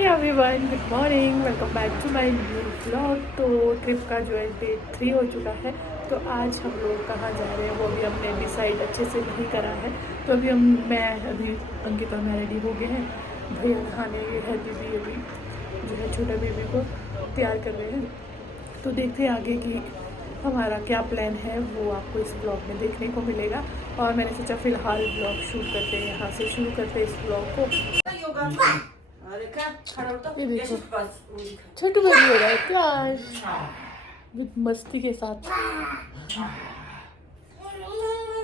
Hey everyone, good morning, welcome back to my new vlog. तो trip का जो है डे 3 हो चुका है। तो आज हम लोग कहाँ जा रहे हैं वो अभी हमने डिसाइड अच्छे से नहीं करा है। तो अभी अभी अंकिता मैं रेडी हो गए हैं। भैया खाने है, बेबी अभी जो है छोटा बेबी को तैयार कर रहे हैं। तो देखते हैं आगे की हमारा क्या प्लान है, वो आपको इस ब्लॉग में देखने को मिलेगा। और मैंने सोचा फ़िलहाल ब्लॉग शूट करते हैं, यहाँ से शुरू करते हैं इस ब्लॉग को। ये देखो छोटू बेबी हो रहा है प्यार विद मस्ती के साथ।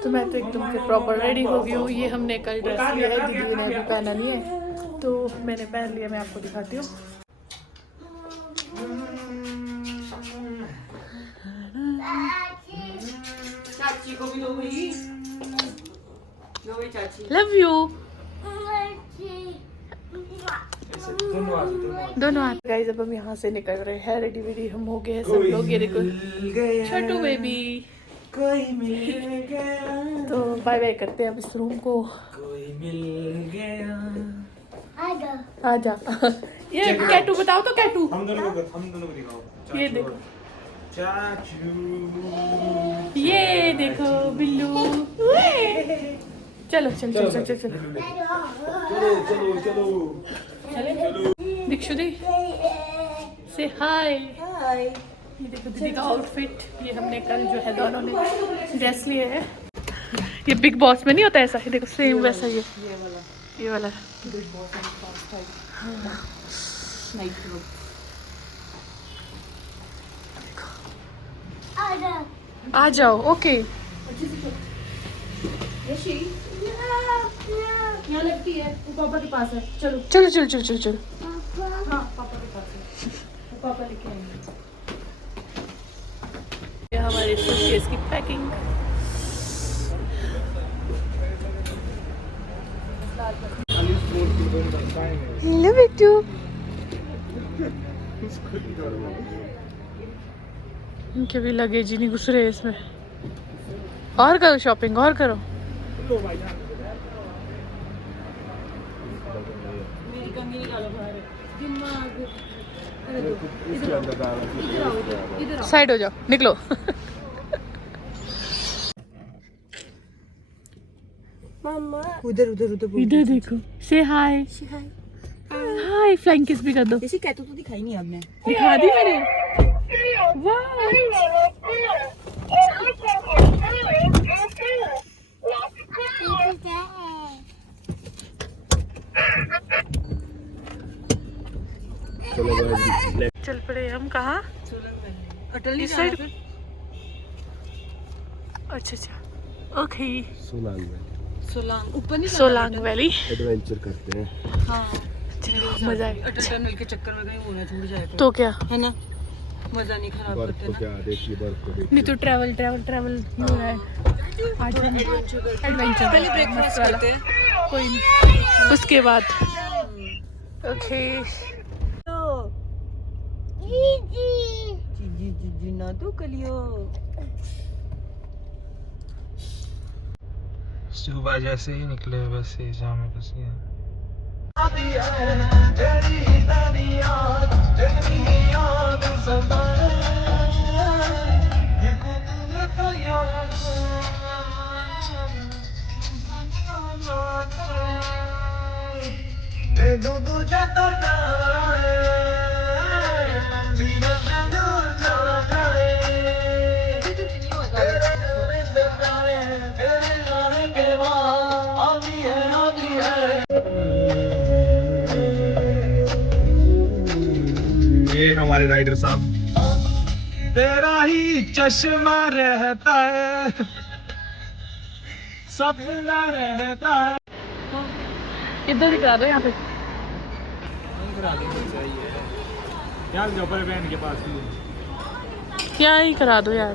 तो मैं तो एकदम से प्रॉपर रेडी हो गई हूँ। ये हमने कल ड्रेस लिया है, दीदी ने अभी पहना नहीं है तो मैंने पहन लिया। मैं आपको दिखाती हूँ। चाची को भी दो भाई, चाची लव यू। दोनों हाथ। गाइस अब हम यहाँ से निकल रहे हैं, रेडी वेडी हम हो गए हैं सब लोग। ये देखो छोटू बेबी, कोई मिल गया, तो बाय बाय करते हैं अब इस रूम को। कोई मिल गया। आजा ये कैटू बताओ तो कैटू। हम दोनों को दिखाओ। ये देखो, चाचू, ये देखो बिल्लू। चलो चल चल चल चल चल चलो चलो। दीक्षु दी से हाय। ये देखो दीदी का आउटफिट। ये हमने कल जो है दोनों ने ड्रेस लिए है। ये बिग बॉस में नहीं होता ऐसा, ये देखो सेम वैसा ये वाला बिग बॉस नाइट क्लब। आ जाओ ओके। यहाँ लगती है, वो पापा के पास है। चलो चलो चलो चलो चलो चलो। हाँ पापा के पास है, वो पापा लेके आएंगे। ये हमारे सूटकेस की पैकिंग। हेलो बिट्टू। इनके भी लगेज ही नहीं घुस रहे इसमें। और करो शॉपिंग, और करो। साइड हो जाओ, निकलो। मम्मा उधर उधर उधर इधर देखो, से हाय हाय। फ्लाइंग किस भी कर दो। ऐसी कहते तो दिखाई नहीं आपने। दिखा दी मैंने। वाह चल पड़े हम। कहाँ? अटल इस साइड। अच्छा अच्छा ओके। सोलांग ऊपर नहीं, सोलांग वैली एडवेंचर करते हैं। हाँ मजा आएगा। अटल टनल के चक्कर में कहीं होना छूट जाएगा तो क्या है ना, मजा नहीं खराब बर्फ करते को ना। क्या देखिए, बर्फ को देखिए। नहीं तो ट्रैवल ट्रैवल ट्रैवल हो रहा है आज। एडवेंचर पहले ब्रेकफास्ट करते हैं। कोई नहीं उसके बाद। ओके जी ना तो कलियो। सुबह जैसे ही निकले बस ही जामे बस गया। ये हमारे राइडर साहब। तेरा ही चश्मा रहता है, सपना रहता है। इधर ही करा दो यहाँ पे। यार जबर बहन के पास क्या ही करा दो यार।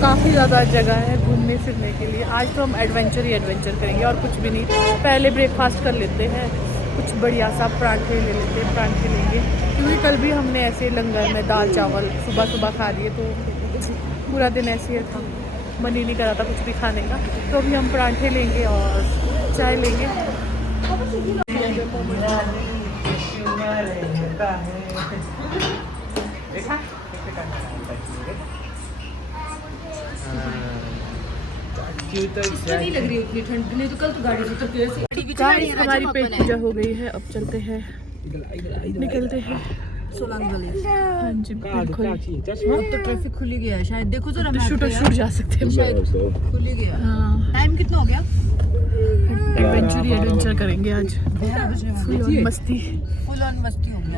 काफ़ी ज़्यादा जगह है घूमने फिरने के लिए। आज तो हम एडवेंचर ही एडवेंचर करेंगे और कुछ भी नहीं। पहले ब्रेकफास्ट कर लेते हैं, कुछ बढ़िया सा परांठे ले लेते हैं, परांठे लेंगे क्योंकि कल भी हमने ऐसे लंगर में दाल चावल सुबह सुबह खा लिए तो पूरा दिन ऐसे ही था। मन ही नहीं करा था कुछ भी खाने का, तो अभी हम पराठे लेंगे और चाय लेंगे। नहीं लग रही उतनी ठंड, नहीं तो कल तो गाड़ी से तो गाइस हमारी पेट पूजा हो गई है, अब चलते हैं, निकलते हैं सोलांग वाले। हाँ जी बिल्कुल, अब तो ट्रैफिक खुली गया है शायद, देखो जरा शूट जा सकते हैं शायद खुली गया। हाँ, टाइम कितना हो गया? एडवेंचर करेंगे आज, 11 बजे। फुल ऑन मस्ती। फुल ऑन मस्ती हो गया।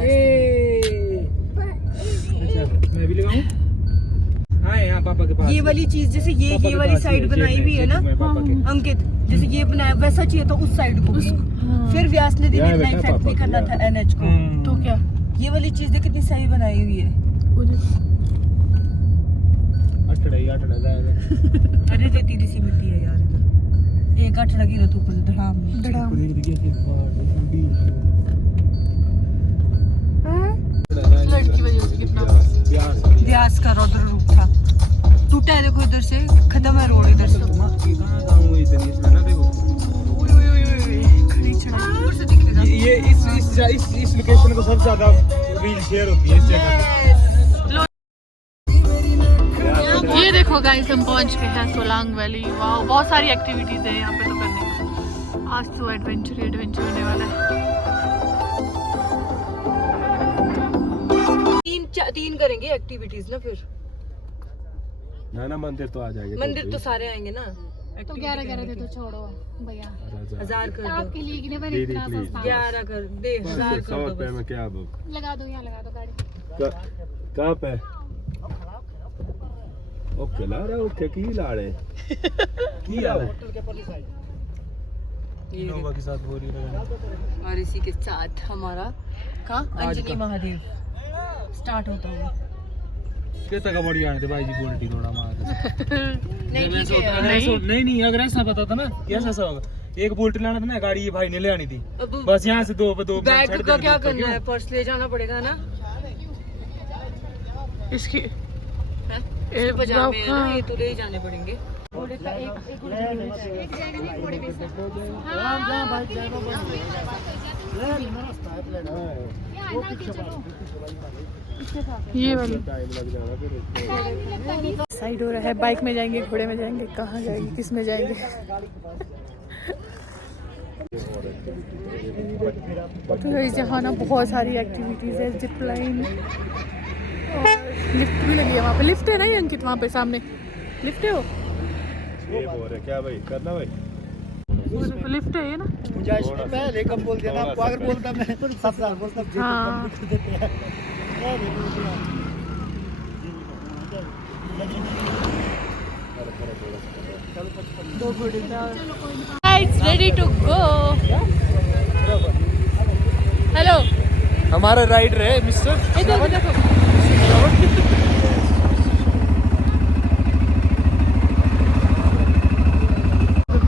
अच्छा मैं भी लगाऊं? हाँ यहाँ पापा के पास ये वाली चीज जैसे ये वाली साइड बनाई हुई है ना अंकित, जैसे ये बनाया वैसा चाहिए तो उस साइड को भी। फिर व्यास ने दिन इतना इफेक्ट नहीं करना था एनएच को, तो क्या ये वाली चीज देख कितनी सही बनाई हुई है। अरे रेतीली सी मिट्टी है यार इधर, एक अठड़ा की रत ऊपर धड़ाम लड़की वजह से कितना व्यास का रौद्र रूप था, टूटा है देखो इधर से, खत्म है रोड इधर से। खड़ी चढ़ाई ऊपर से दिख रहा है। ये इस लोकेशन को सबसे ज्यादा रील शेयर होती है इस जगह। ये देखो गाइस हम पहुंच गए हैं सोलांग वैली। वाह बहुत सारी एक्टिविटीज है यहाँ पे तो करने को, आज तो एडवेंचर होने वाला है। तीन करेंगे एक्टिविटीज ना, फिर ना मंदिर तो आ जाएंगे, मंदिर तो सारे आएंगे ना। तो 11 दे तो छोड़ो भैया, 1000 कर दो, आपके लिए कि नहीं मैंने इतना सस्ता 11 कर दे, 1000 100 कर दो रुपए बस। में क्या अब लगा दो, यहाँ लगा दो गाड़ी। कहाँ पे ओके ला रहा ओके की ला रहे की ला इनोवा के साथ बोरी लगा। और इसी के साथ हमारा का अंजनी महादेव स्टार्ट होता है। कितना का बढ़िया आने थे भाई जी, क्वालिटी थोड़ा मार नहीं ठीक है यार। नहीं अगर ऐसा पता था ना कैसा ऐसा होगा, एक बोल्ट लाना था ना, गाड़ी ये भाई ने ले आनी थी, अब बस यहाँ से दो बैग का क्या करना है, पर्स ले जाना पड़ेगा ना। इसकी ये पजामे है ना, ये तो ले जाने पड़ेंगे। ये वाली टाइम लग जाएगा फिर साइड हो रहा है। बाइक में जाएंगे, घोड़े में जाएंगे, कहाँ जाएंगे, किस में जाएंगे? तो गाइस यहाँ ना बहुत सारी एक्टिविटीज़ है, जिप लाइन और लिफ्ट भी लगी है वहाँ पे। लिफ्ट है ना ये अंकित, वहाँ पे सामने लिफ्ट है। वो ये बोल रहे क्या भाई करना भाई लिफ्ट है ये ना। पहले कब बोल देना आपको, अगर बोलता मैं 7,000 बोलता हाँ Guys, ready to go. Hello हमारा राइडर है मिस्टर। इधर देखो।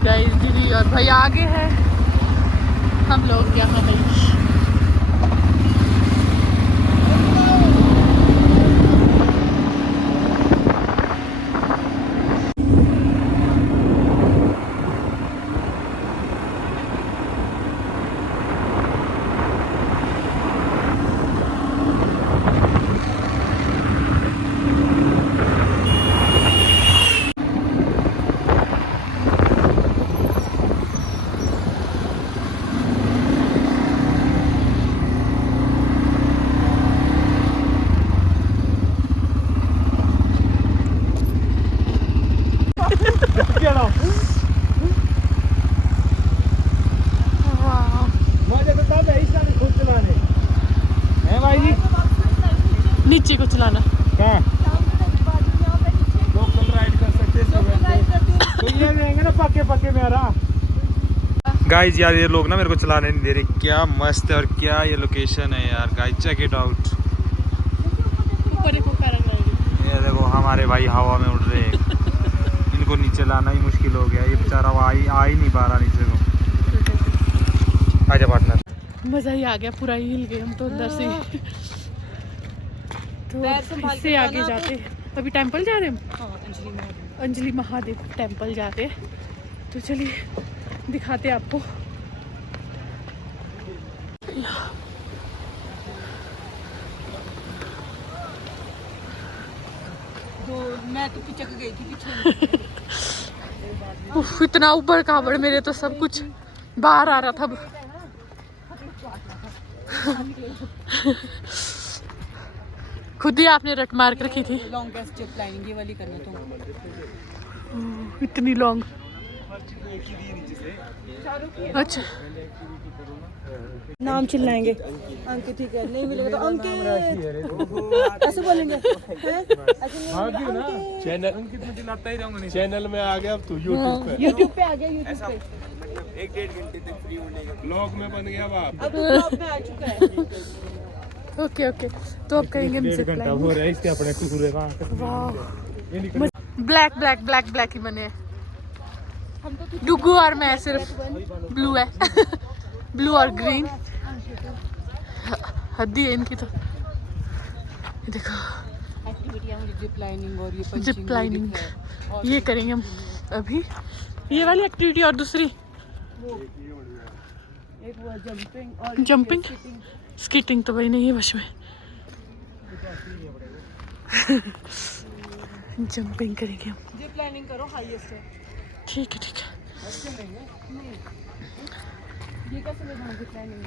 गाइस दीदी और भाई आगे है, हम लोग यहाँ पे। नीचे को चलाना लोकल राइड कर सकते हैं तो ये देंगे ना पक्के मेरा। गाइस यार ये लोग ना मेरे को चलाने नहीं दे रहे, क्या मस्त है और क्या ये लोकेशन है यार गाइस, चेक इट आउट। ये देखो हमारे भाई हवा में उड़ रहे हैं, इनको नीचे लाना ही मुश्किल हो गया, ये बेचारा आ ही नहीं पा रहा नीचे को। आजा पार्टनर। मज़ा ही आ गया, पूरा ही हिल गए हम तो अंदर से। तो इससे आगे जाते, अभी टेंपल जा रहे हैं हम। अंजलि महादेव टेम्पल जा रहे हैं, तो चलिए दिखाते हैं आपको। तो मैं तो पिचक गई थी पीछे। उफ, इतना ऊपर कावड़, मेरे तो सब कुछ बाहर आ रहा था। खुद ही आपने रट मार के रखी थी। लॉन्गेस्ट जिप लाइनिंग ये वाली करना तो इतनी लॉन्ग। अच्छा, नाम चिल्लाएंगे। अंकित ठीक है, नहीं मिलेगा तो अंकित ऐसे बोलेंगे हैं? चैनल में आ गया अब तू यूट्यूब पे। यूट्यूब पे आ गया, यूट्यूब पे 1-1.5 घंटे तक फ्री होने का ब्लॉग में बन गया बाप। अब तो ब्लॉग में आ चुका है। ओके ओके, तो अब करेंगे हम जिप लाइन। हो रहा है इसके अपने टूर है वहाँ पे। वाह, ब्लैक ब्लैक ब्लैक ब्लैक ही बने हैं। डुगू और मैं सिर्फ ब्लू है। ब्लू और ग्रीन हद्दी है इनकी तो। ये देखो एक्टिविटी है जिप लाइनिंग और ये पंचिंग। जिप लाइनिंग ये करेंगे हम अभी, ये वाली एक्टिविटी। और दूसरी एक वो जंपिंग और जंपिंग, स्कीटिंग तो भाई नहीं है बस में। जंपिंग करेंगे हम। जिप लाइनिंग करो, हाईएस्ट है। ठीक है ठीक है। ये कैसे लेना zip lining?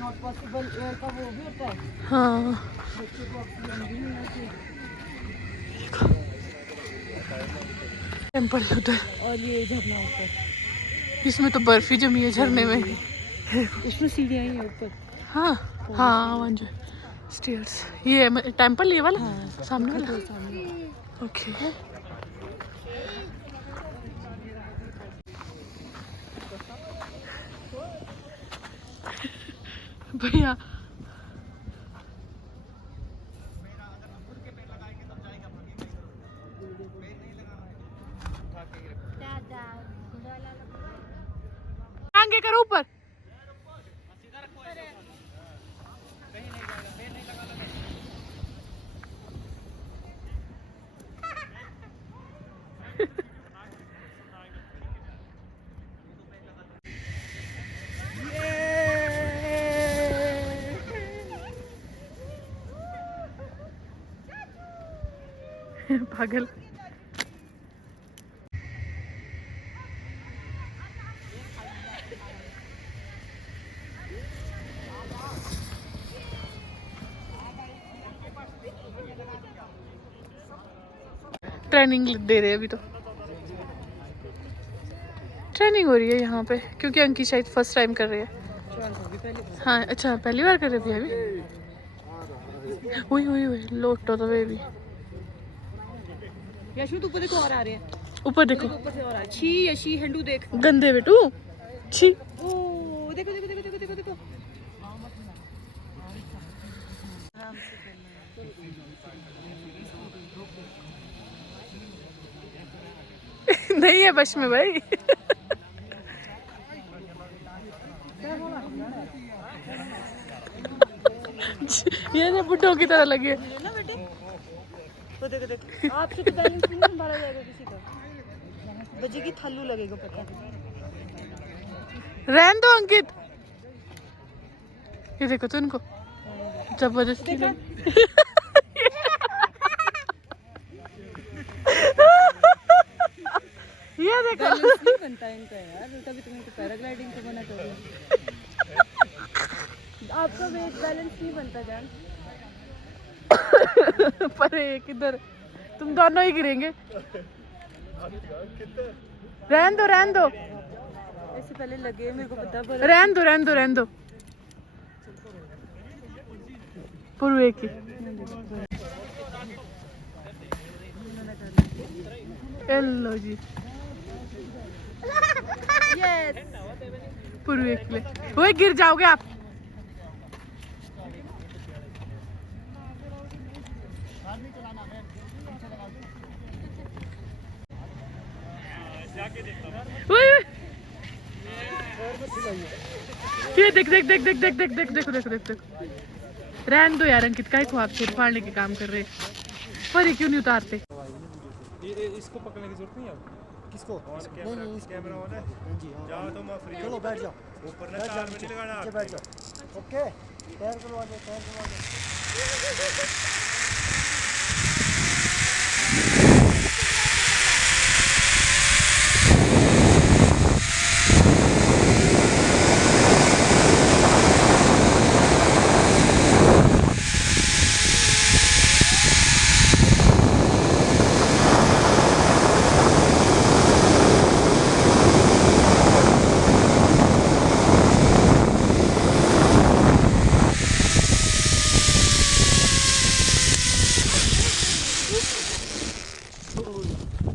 Not possible, air का वो भी होता है। हाँ, बच्चे को ऑक्सीजन भी नहीं मिलती। टेम्पल उधर, और ये झरना ऊपर, इसमें तो बर्फ ही जमी है झरने में। इसमें सीढ़ियाँ ही है ऊपर। हाँ हाँ, वन जो स्टेयर्स। ये टेम्पल ये वाला सामने वाला। ओके, भैया आगे करो ऊपर। पागल। ट्रेनिंग दे रहे हैं अभी तो, ट्रेनिंग हो रही है यहाँ पे, क्योंकि अंकित शायद फर्स्ट टाइम कर रही है। हाँ अच्छा, पहली बार कर रही है अभी। वही वही वही लोटो तो बेबी। यशु ऊपर देखो और आ रहे हैं। ऊपर देखो, ऊपर से और आ। छी यशी हंडू देख। गंदे बेटू, छी। ओ देखो देखो देखो देखो देखो देखो। नहीं है बस में भाई। ये ना बुड्ढों की तरह लगे ना बेटे, तो देखो देखो, आपसे तो बैलेंस नहीं संभाला जाएगा किसी का। बजेगी थालू लगेगा पता। रहने दो अंकित। ये देखो तो इनको जबरदस्ती ये देखो। बैलेंस नहीं बनता इनका यार, तभी तुम्हें तो पैराग्लाइडिंग को बना कर आपका वेट बैलेंस नहीं बनता जान। पर किधर, तुम दोनों ही गिरेंगे। रहने दो रहने दो, ऐसे पहले लगे मेरे को पता, पर रहने दो रहने दो रहने दो। पूर्वे की हेलो जी, यस पूर्वे के लिए। वो गिर जाओगे आप। ये देख देख देख देख देख देख देख देखो देखो देखो देखो। रहने दो यार अंकित, काय को आप सिर फाड़ने के काम कर रहे, पर ये क्यों नहीं उतारते। इसको पकड़ने की जरूरत नहीं है अब। किसको? नहीं नहीं इसको कैमरा ऑन है जी हाँ। जाओ तो मैं फ्री चलो बैठ जाओ, ऊपर ना बैठ तार जाओ में नहीं लगाना नीचे बैठ जाओ। ओके पैर खुलवा दो, पैर खुलवा दो।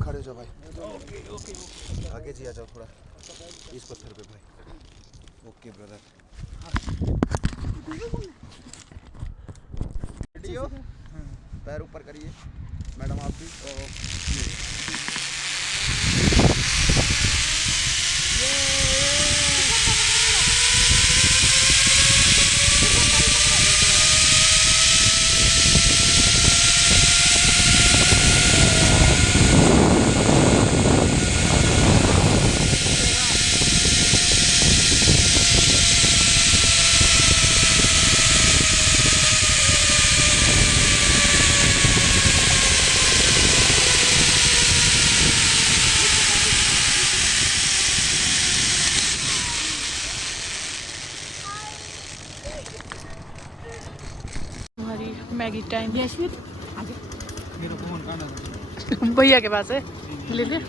खड़े हो जाओ भाई, आगे जी आ जाओ थोड़ा इस पत्थर पे भाई। ओके ब्रदर, पैर ऊपर करिए मैडम आप भी। हमारी मैगी टाइम मेरे फोन का ना भैया के पास है, ले ले। ये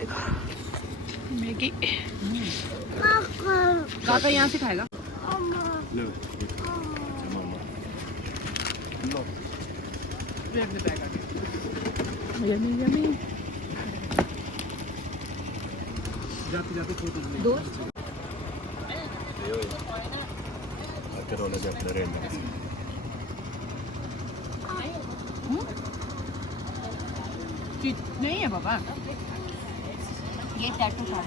देखो मैगी। कहाँ पे यहाँ से खाएगा? लो प्लेट में पैक आके। Yummy yummy. जाते जाते फोटो दो आके रोने दे अपने रेंट नहीं है पापा, ये टैटू था।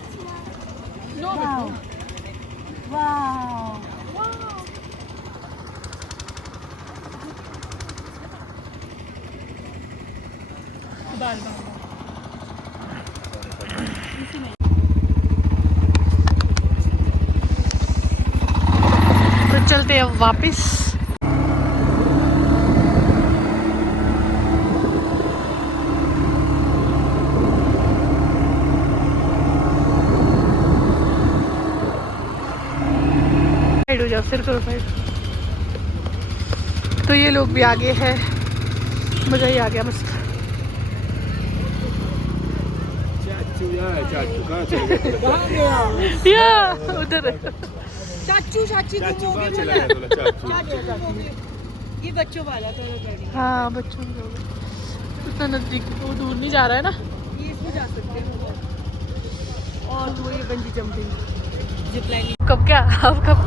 तो चलते हैं वापस। साइड हो जाओ, फिर करो साइड। तो ये लोग भी आगे हैं, मजा ही आ गया मस्त। चाचू कहाँ चले गए? या उधर चाचू चाची चाचू गुम हो कहाँ गए चला बोला। गया? चाचू चाचू गुम हो गए। ये बच्चों वाला था गाड़ी। हाँ बच्चों के लोग इतना नजदीक, वो दूर नहीं जा रहा है ना। ये इसमें जा सकते हैं। और वो ये बंजी जंपिंग, जिप लाइनिंग। कब क्या अब कब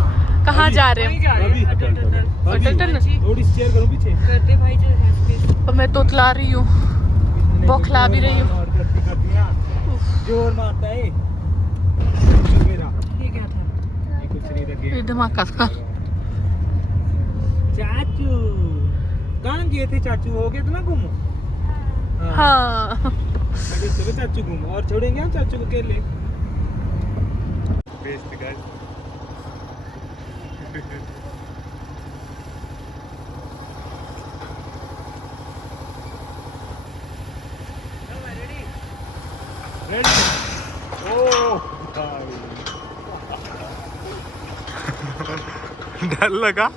कहाँ जा रहे वहीं हैं? जा रहे हैं। अभी? अटल टनल। अटल टनल? थोड़ी शेयर करो पीछे। करते भाई जो है स्पेस। और मैं तोतला रही हूँ, बौखला भी रही हूँ। जोर मारता है मेरा, ये क्या था? ये कुछ नहीं लगे। ये धमाका था। चाचू कहाँ गए थे? चाचू हो गए थे ना गुम। हाँ अभी चलो चाचू गुम, और छोड़ेंगे हम चाचू को अकेले? बेस्ट गाइस डर लगा।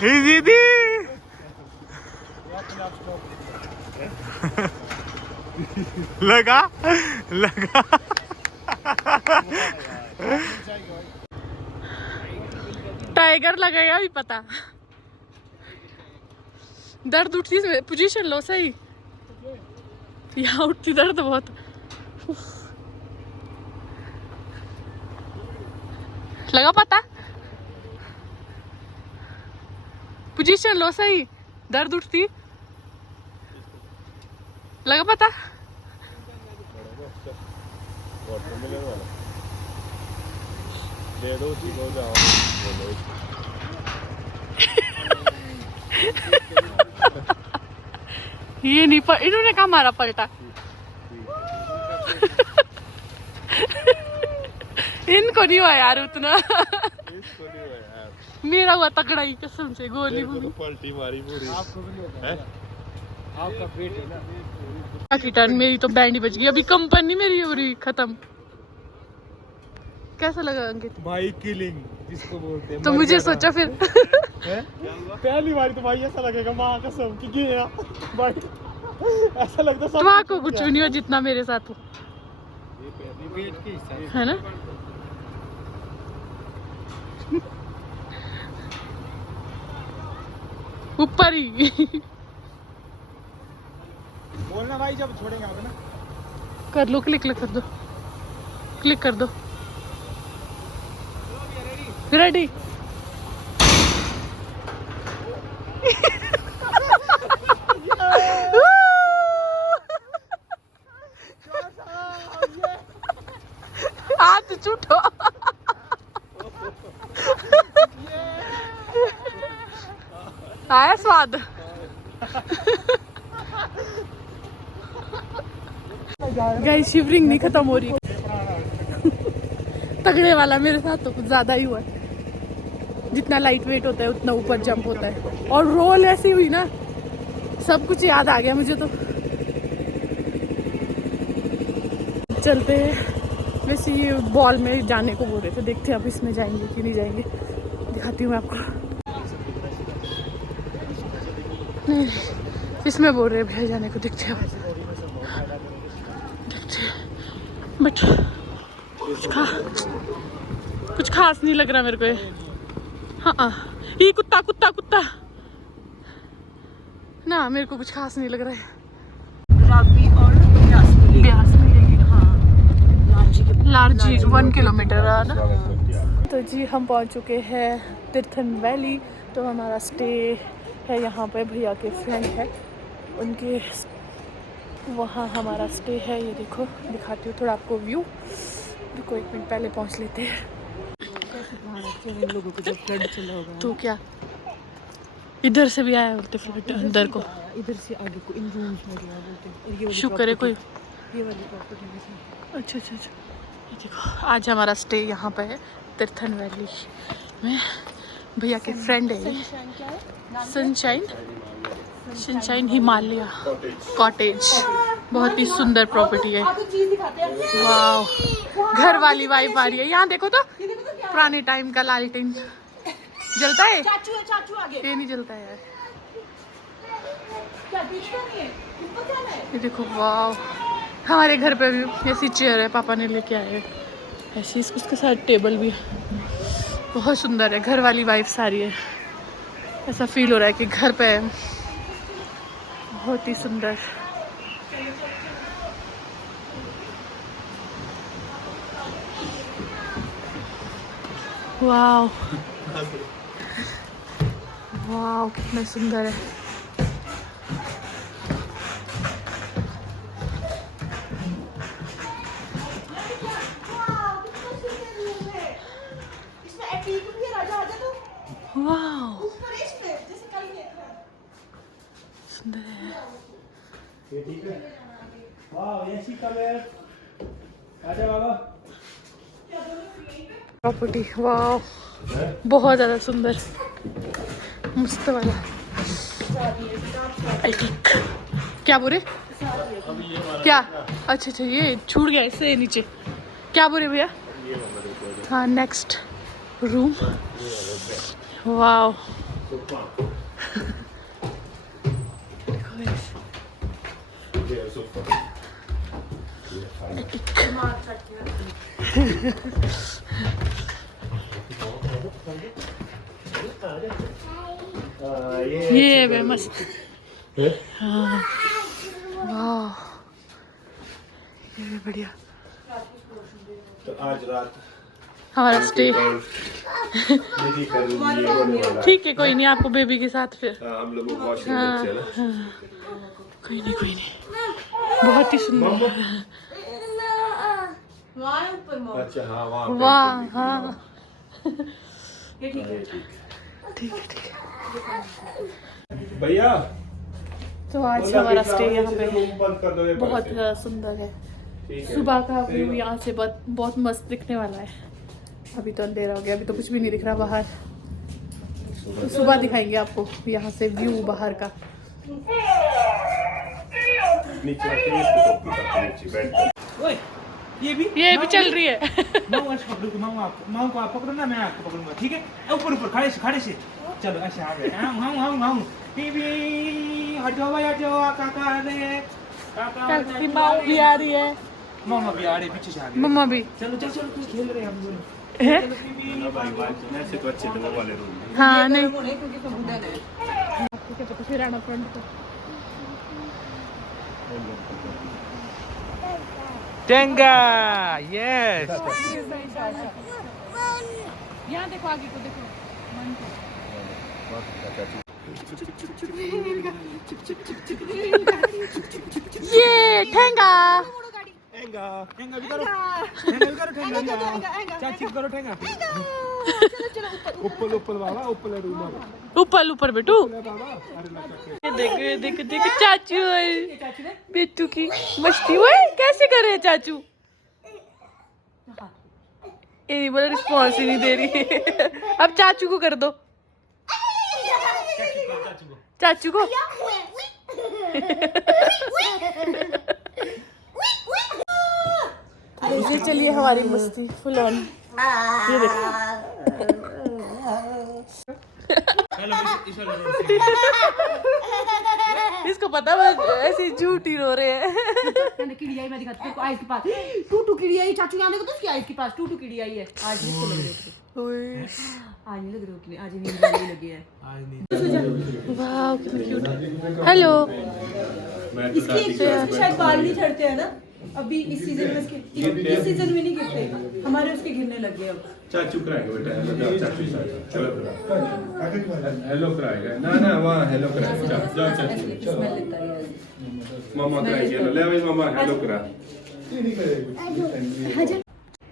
दीदी लगा लगा। टाइगर लगेगा भी पता। दर्द उठती है, पोजीशन लो सही। यहाँ उठती दर्द बहुत। लगा पता? पोजीशन लो सही, दर्द उठती। लगा पता? वाटरमेलन वाला दे दो उसी को, जाओ बोलो ये नहीं इन्होंने कहा मारा पलटा। इनको नहीं हुआ यार उतना। मेरा हुआ तगड़ा ही कसम से, गोली पलटी मारी पूरी। आपका पेट है ना। की टर्न, मेरी तो बैंड ही बच गई। अभी कंपनी मेरी हो रही खत्म। कैसा लगा अंकित? भाई किलिंग जिसको बोलते हैं। तो मुझे सोचा फिर पहली बार तो भाई ऐसा लगेगा माँ कसम कि गया भाई, ऐसा लगता सब तुम्हारा को कुछ भी नहीं हो जितना मेरे साथ हो, है ना? ऊपर ही बोलना भाई जब छोड़ेंगे आप ना। कर लो, क्लिक कर दो, क्लिक कर दो। रेडी? हाथ छूटो। आया स्वाद? गाइस शिवरिंग नहीं खत्म हो रही। तगड़े वाला मेरे साथ तो कुछ ज्यादा ही हुआ है। जितना लाइट वेट होता है उतना ऊपर जंप होता है। और रोल ऐसी हुई ना, सब कुछ याद आ गया मुझे तो। चलते हैं। वैसे ये बॉल में जाने को बोल रहे थे, देखते हैं अब इसमें जाएंगे कि नहीं जाएंगे। दिखाती हूँ मैं आपको। नहीं, इसमें बोल रहे भैया जाने को, देखते हैं बट कुछ खास नहीं लग रहा मेरे को ये। हाँ ये कुत्ता कुत्ता कुत्ता ना, मेरे को कुछ खास नहीं लग रहा है। रावी और ब्यास में हाँ, लार्जी 1 किलोमीटर है ना। तो जी हम पहुंच चुके हैं तीर्थन वैली। तो हमारा स्टे है यहाँ पे, भैया के फ्रेंड है उनके, वहाँ हमारा स्टे है। ये देखो, दिखाती हूँ थोड़ा आपको व्यू। रुको 1 मिनट, पहले पहुँच लेते हैं। लोगों को जब फ्लड चला होगा तो क्या इधर से भी आया बोलते फ्लड अंदर को, इधर से आगे को इन रूम्स में गया बोलते हैं। और ये वाली शुक्र है कोई। ये वाली प्रॉपर्टी में। अच्छा अच्छा अच्छा, ये देखो आज हमारा स्टे यहाँ पे है तीर्थन वैली में। भैया के फ्रेंड है ये, सनशाइन हिमालय कॉटेज। बहुत ही सुंदर प्रॉपर्टी है। वाह, घर वाली वाइब आ रही है। यहाँ देखो तो पुराने टाइम का लालटेन जलता है। ये नहीं जलता है यार। ये देखो वाह, हमारे घर पे भी ऐसी चेयर है, पापा ने लेके आए ऐसी। उसके साथ टेबल भी है। बहुत सुंदर है, घर वाली वाइब सारी है। ऐसा फील हो रहा है कि घर पे है। बहुत ही सुंदर। वाव वाव, कितना सुंदर है। वाव सुंदर है। प्रॉपर्टी वाव, बहुत ज़्यादा सुंदर, मस्त वाला। एक क्या बोले? क्या? अच्छा अच्छा, ये छूट गया इससे नीचे। क्या बोले भैया? हाँ, नेक्स्ट रूम। वाव ये है मस्त। हाँ वाह, ये भी बढ़िया। तो आज रात हमारा स्टे दीदी कर ठीक है, कोई नहीं, आपको बेबी के साथ फिर। हम लोग वॉशरूम में चले। कोई नहीं कोई नहीं, बहुत ही सुंदर। अच्छा हाँ, वहाँ वाह हाँ, ये ठीक है। ठीक है ठीक है। भैया तो तो आज हमारा स्टे यहाँ पे बहुत ज़्यादा सुंदर है। सुबह का व्यू यहाँ से बहुत मस्त दिखने वाला है। अभी तो अंधेरा हो गया, अभी तो कुछ भी नहीं दिख रहा बाहर, तो सुबह दिखाएंगे आपको यहाँ से व्यू बाहर का। ये भी चल रही है। माऊ को आप पकड़ो ना, मैं आपको पकड़ूंगा, ठीक है? ऊपर ऊपर खड़े से चलो, ऐसे आ गए। हाउ बीबी हट जाओ भाई, हट जाओ। काका रे, काका माऊ भी आ रही है, मम्मा भी आ रही, पीछे से आ गए। मम्मा भी। चलो खेल रहे हैं हम दोनों। हाँ नहीं क्योंकि समुद्र है। फिर आना फ्रंट को। टेंगा, यस। यहाँ देखो, आगे को देखो, मन को। ये ठेंगा ठेंगा भी करो, चाची करो ठेंगा। ऊपर बाबा, ऊपर ऊपर बेटू। देख चाचू बेटू की मस्ती हुई कैसे कर रहे हैं चाचू। ये बोला रिस्पॉन्स ही नहीं दे रही। अब चाचू को कर दो, चाचू को। ये चलिए हमारी मस्ती फुल ऑन। ये देखो इसको पता ऐसे झूठी रो रहे हैं। किड़ियाई मैं दिखाती हूँ आइस के पास। टूटू किड़ियाई चाचू आने को तो उसकी आइस के पास टूटू किड़ियाई है। आज नहीं लग रही, आज नहीं लग रही, आज नींद आने लगी है। वाह कितनी क्यूट। हेलो। इसके शायद बाल नहीं झड़ते हैं ना अभी इस सीजन में। इस सीजन में नहीं गिरते हमारे, उसके गिरने लग गए अब। चाचू कराएगा बेटा, चाचू हेलो कराएगा ना वहाँ हेलो कराएगा। जाओ चाचू, स्मेल लगता है मामा कराएगा, ले भाई मामा हेलो करा।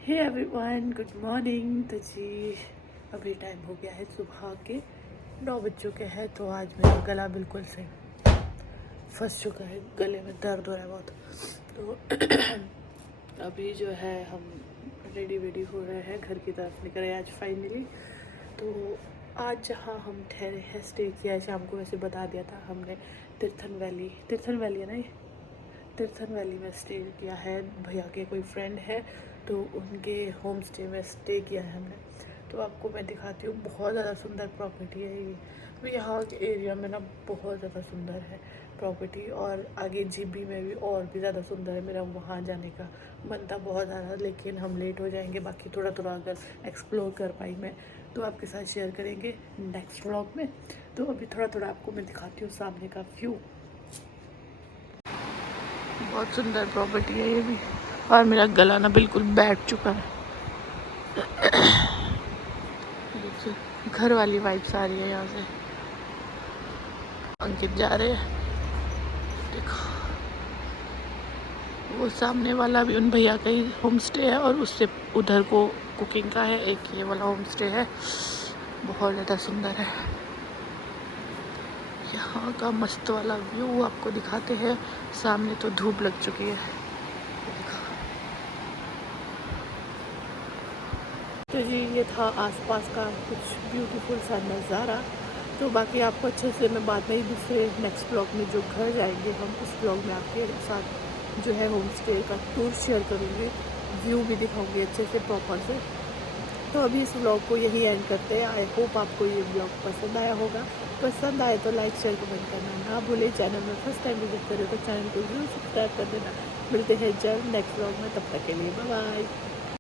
Hey everyone, good morning. तो जी अभी टाइम हो गया है सुबह के 9 बज चुके हैं। तो आज मेरा गला बिल्कुल से फंस चुका है, गले में दर्द हो रहा है बहुत। तो अभी जो है हम रेडी हो रहे हैं, घर की तरफ निकल रहे हैं आज फाइनली। तो आज जहाँ हम ठहरे हैं, स्टे किया है शाम को, वैसे बता दिया था हमने। तीर्थन वैली है ना, ये तीर्थन वैली में स्टे किया है। भैया के कोई फ्रेंड है तो उनके होम स्टे में स्टे किया है हमने। तो आपको मैं दिखाती हूँ, बहुत ज़्यादा सुंदर प्रॉपर्टी है ये। तो यहाँ के एरिया में ना बहुत ज़्यादा सुंदर है प्रॉपर्टी, और आगे जीबी में भी और भी ज़्यादा सुंदर है। मेरा वहाँ जाने का मन था बहुत ज़्यादा, लेकिन हम लेट हो जाएंगे। बाकी थोड़ा अगर एक्सप्लोर कर पाई मैं तो आपके साथ शेयर करेंगे नेक्स्ट व्लॉग में। तो अभी थोड़ा आपको मैं दिखाती हूँ सामने का व्यू। बहुत सुंदर प्रॉपर्टी है ये भी, और मेरा गला ना बिल्कुल बैठ चुका है। देखिए घर वाली वाइब्स आ रही है यहाँ से। अंकित जा रहे हैं, देखो वो सामने वाला भी उन भैया का ही होम स्टे है, और उससे उधर को कुकिंग का है एक, ये वाला होम स्टे है। बहुत ज़्यादा सुंदर है यहाँ का मस्त वाला व्यू आपको दिखाते हैं। सामने तो धूप लग चुकी है, देखो। तो जी ये था आसपास का कुछ ब्यूटीफुल सा नज़ारा। तो बाकी आपको अच्छे से मैं बाद में ही दूसरे नेक्स्ट ब्लॉग में जो घर जाएंगे हम, उस ब्लॉग में आपके साथ जो है होम स्टे का टूर शेयर करूँगी, व्यू भी दिखाऊंगी अच्छे से प्रॉपर से। तो अभी इस ब्लॉग को यही एंड करते हैं। आई होप आपको ये ब्लॉग पसंद आया होगा। पसंद आए तो लाइक शेयर कमेंट करना ना भूलें। चैनल में फर्स्ट टाइम विजिट करें तो चैनल को जरूर सब्सक्राइब कर देना। मिलते हैं जल्द नेक्स्ट ब्लॉग में, तब तक के लिए बाय बाय।